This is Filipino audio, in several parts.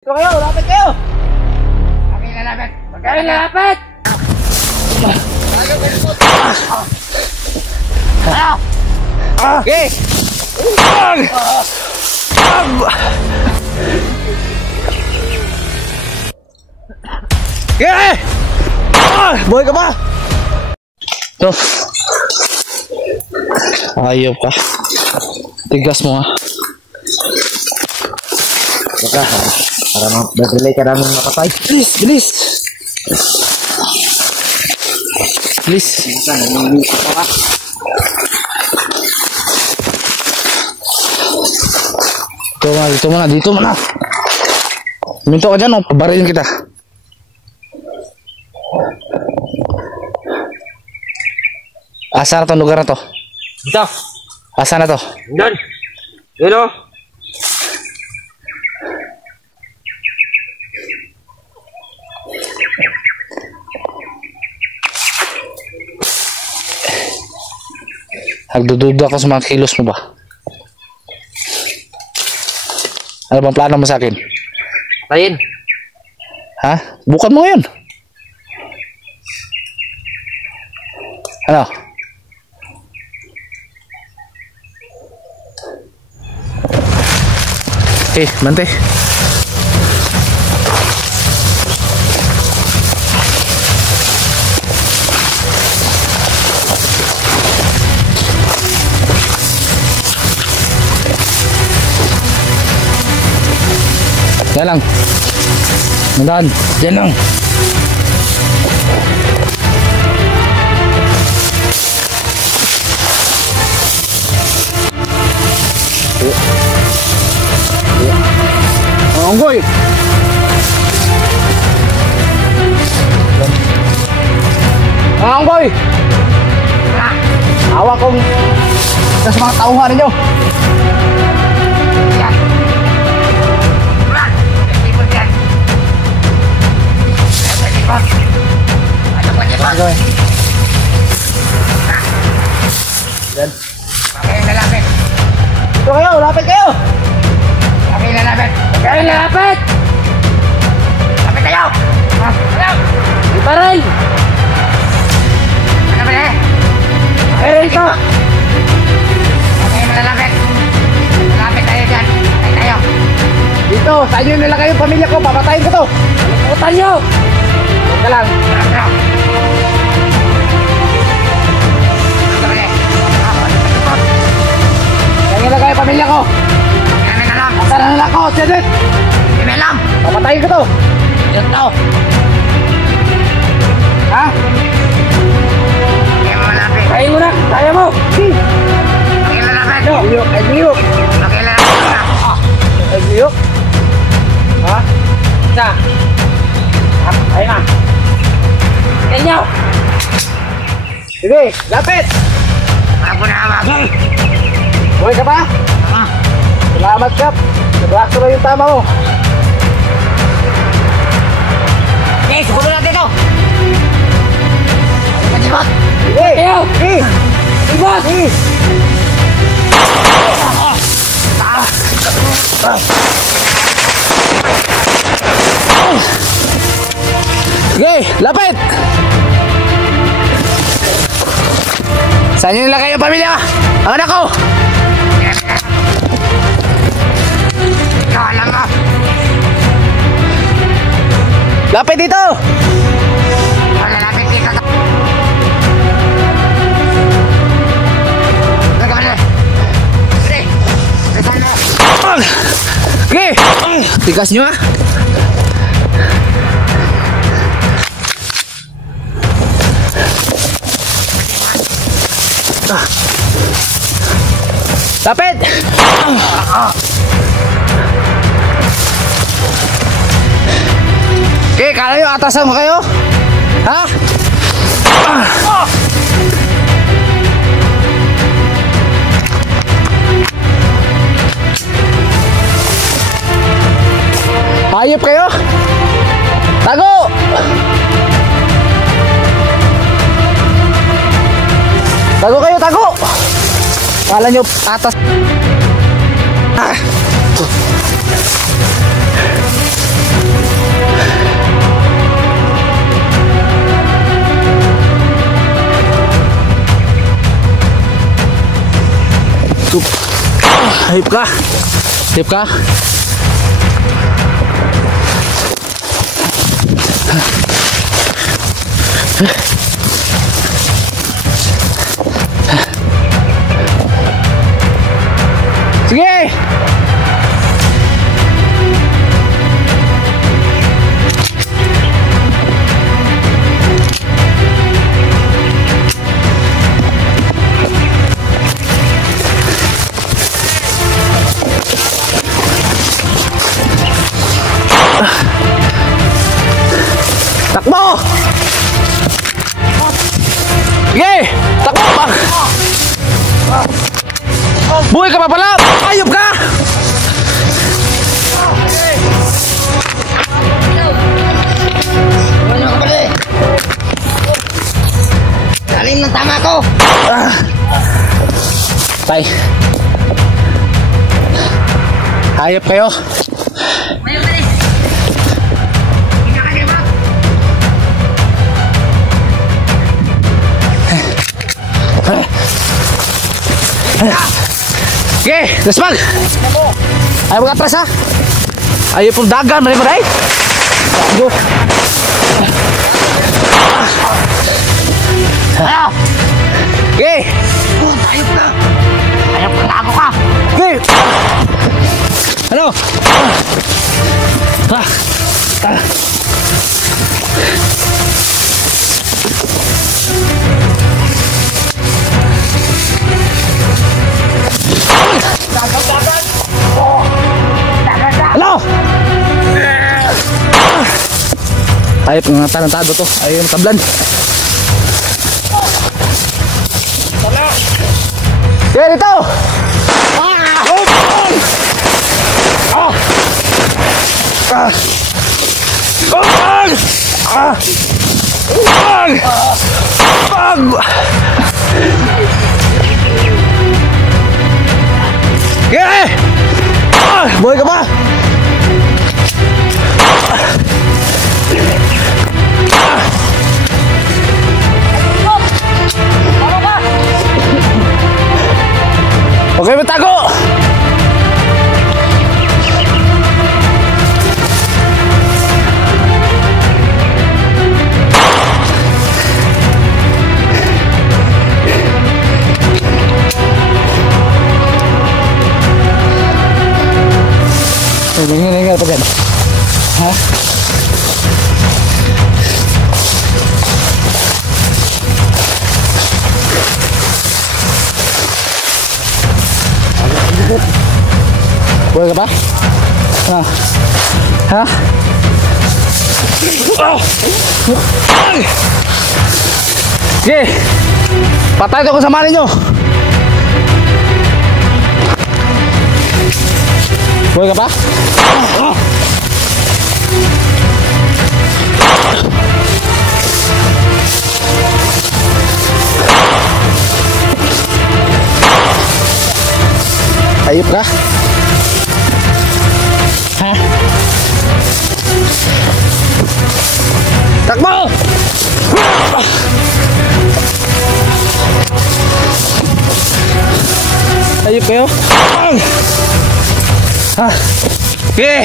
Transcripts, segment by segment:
Ito kayo, lapit kayo! Kami lalapit! Huwag kayo lalapit! Okay! Okay! Buhay ka ba? Ito. Ayaw ka. Tigas mo ha. Baka, para mag-delay ka namin makatay. Bilis! Bilis! Bilis! Minsan, nangingisip ka ka. Dito mo na, dito mo na. Minto ka dyan, pabarilin kita. Asa na tong lugar na to? Dito! Asa na to? Doon! Doon o! Nagdududa ako sa mga kilos mo ba? Ano bang plano mo sa akin? Tayin! Ha? Bukan mo yun. Ano? Mante. Diyan lang. Mandahan. Diyan lang. Onggoy. Onggoy. Awa kong sa mga tauhan ninyo. Yan! Ulan! Tipon yan! Tipon! Ano po tipon? Yan. Kami lalapit! Ito kayo, lapit kayo. Kami lalapit! Kami lalapit! Lapit kayo! Ano? Iparal. Ano ba eh? Iparal ka. Kami lalapit! Lalapit tayo dyan! Patay tayo! Dito, sa inyo nilagay yung pamilya ko. Papatayin ko to. Putan nyo. Huwag ka lang. Ano? Ano ba eh? Tipon! Sa inyo nilagay yung pamilya ko. Kami alam! Sana nila ko, Sedit. Kami alam! Papatayin ko to. Yun to! Ha? Kami malapit! Kain mo na. Kaya mo. Kami lalapit! Ayok, ayok. Kami lalapit! Ayok. Ha? Isa. Ayun na. Kanyo. Sige, lapit. Ako na hawag! Buhay ka pa? Salamat, Kap. Naglaso na yung tama mo. Okay, sukulo natin ito! Pagkakot! Sige. Sige. Ibas. Sige. Sige, lapit. Saan nyo nilagay yung pamilya? Ang anak ko. Ikaw alam mo! Lapit dito. Wala lapit dito! Lagyan mo! Sige! Lagyan mo! Sige. Tigas nyo ha. Lapit. Okay, kala nyo atasan mo kayo? Ha? Hayop kayo? Tago! Tago kayo, tago! Kala nyo atas. Hayop ka. Hayop ka. Sige. Takbo! Sige! Takbo! Buhay ka pa pala! Ayop ka! Galing ng tama ko. Tay. Hayop kayo. Mayroon ka rin. Hinakagay mo. Sige! Dasmag! Ayaw mag atras ha! Ayaw pong dagan! Maray! Go! Sige! Ayop ka. Ayop ka, lago ka. Sige! Ano? Hello! Ayop nga tarantado to. Ayaw yung tablan. Sige dito! Buhay ka ba? Okay, matago! Hingal pa dyan. Ha? Buhay ka ba? Ha? Ha? Sige! Patay ito kung samanin nyo! Buhay ka pa? Ayop ka? Ha? Takbo! Ayop kayo? Ha? Eh!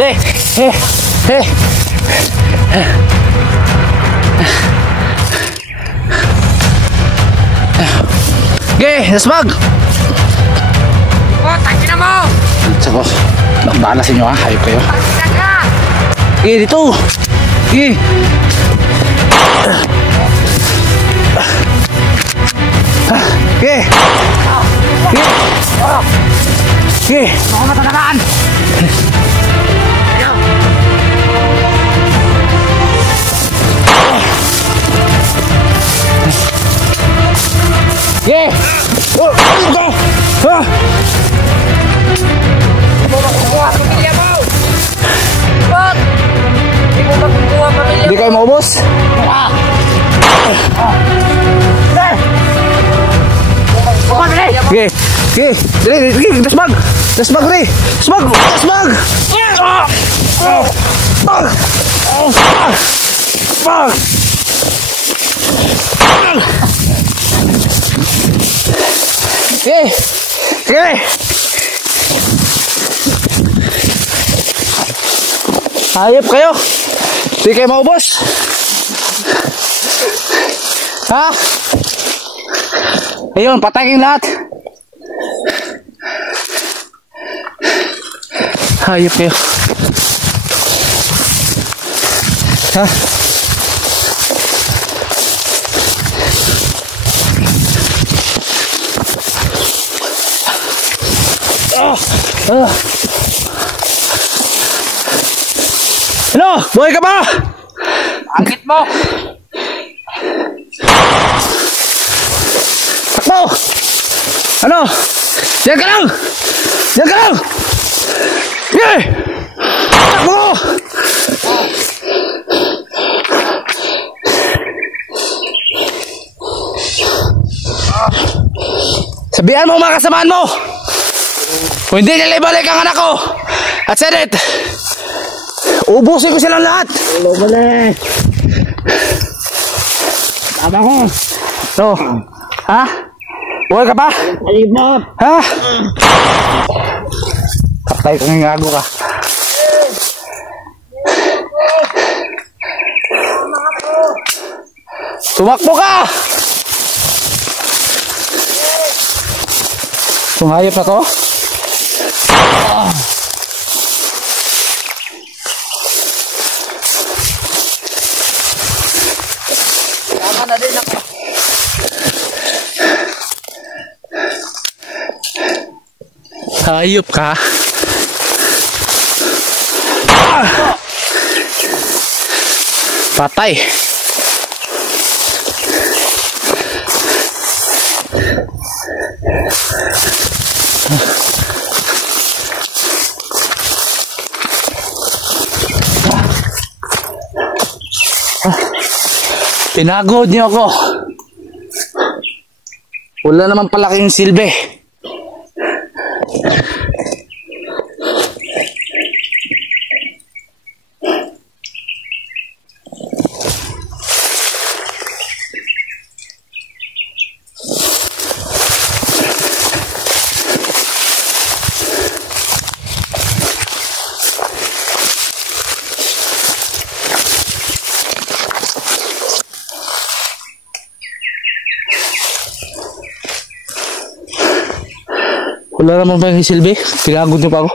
Eh! Eh! Eh! Okay, Dasmag! Oh, tangina mo. Sako, nakbahala sa inyo ha, hayop kayo. Tangina ka. Eh, dito! Eh! Eh! Eh! Ako matanagaan. Yeah! Oh! Go! Ah! Makukuha ang pamilya mo. Bak! Hindi mo makukuha ang pamilya mo. Hindi kayo maubos? Okay! Okay! Dali! Dali! Dasmag! Dasmag! Dali! Dasmag! Dasmag! Ah! Ah! Ah! Ah! Ah! Sige! Sige! Hayop kayo! Hindi kayo maubos! Ha? Ayun, patay kayong lahat! Hayop kayo! Ha? Ano? Buhay ka ba? Angit mo! Takbo! Ano? Diyan ka lang! Diyan ka lang! Yeah! Takbo! Sabihan mo mga kasamaan mo! Kung hindi nila ibalik ang anak ko at Senet, ubusin ko silang lahat. Ulo mo na. Tama ko. So, ha? Buhay ka pa? Kalimot. Ha? Patay kang ngago ka. Tumakbo ka! Itong hayop na to? Tama na din ako. Hayop ka? Patay. Pinagod niyo ako. Wala naman palaking silbi. Wala naman pang silbi. Pinagod niyo pa ako.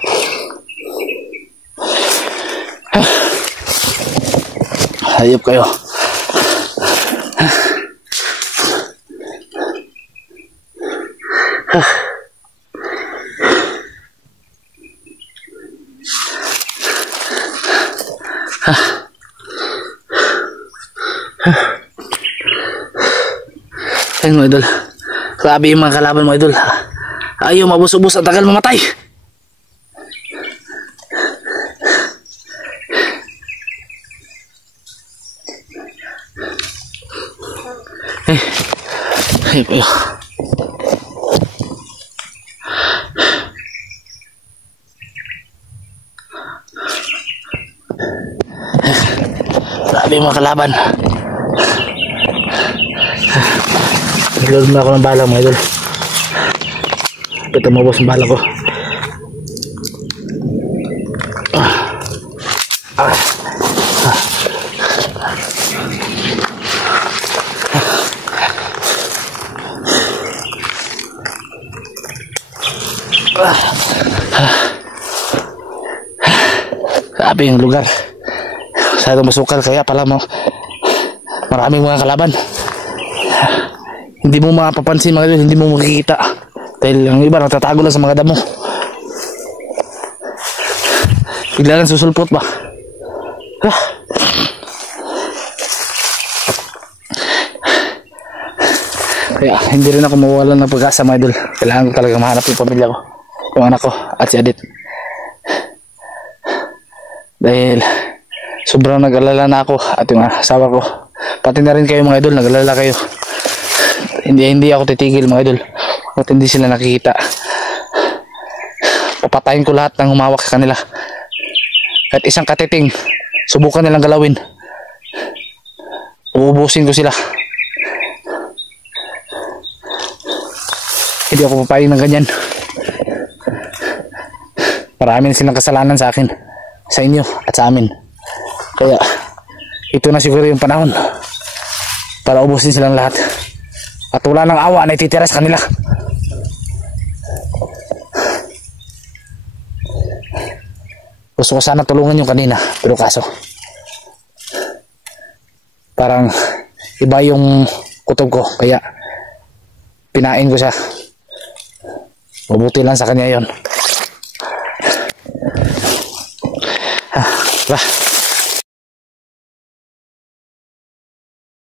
Hayop kayo. Ayun mga idol. Grabe yung mga kalaban mga idol. Ayaw mabus-ubos, ang tagal mamatay. Ayun kayo. Grabe yung mga kalaban. Naglalod na ako ng bala mga idol. Ito mabos ang bala ko. Grabe yung lugar. Masyadong masukal kaya pala maraming mga kalaban. Hindi mo mapapansin mga idol, hindi mo makikita. Dahil ang iba natatago lang sa mga damo. Bigla lang susulpot ba? Kaya hindi rin ako mawalan ng pag-asa mga idol. Kailangan ko talaga mahanap yung pamilya ko, yung anak ko at si Adit. Dahil sobrang nag-alala na ako at yung asawa ko. Pati na rin kayo mga idol, nag-alala kayo. Hindi ako titigil mga idol at hindi sila nakikita. Papatayin ko lahat ng humawak sa kanila. At isang katiting subukan nilang galawin, uubusin ko sila. Hindi ako papayag ng ganyan. Marami na silang kasalanan sa akin, sa inyo at sa amin. Kaya ito na siguro yung panahon para ubusin silang lahat. At wala ng awa na ititira sa kanila. Gusto ko sana tulungan yung kanina, pero kaso parang iba yung kutob ko, kaya pinain ko siya. Mabuti lang sa kanya yon.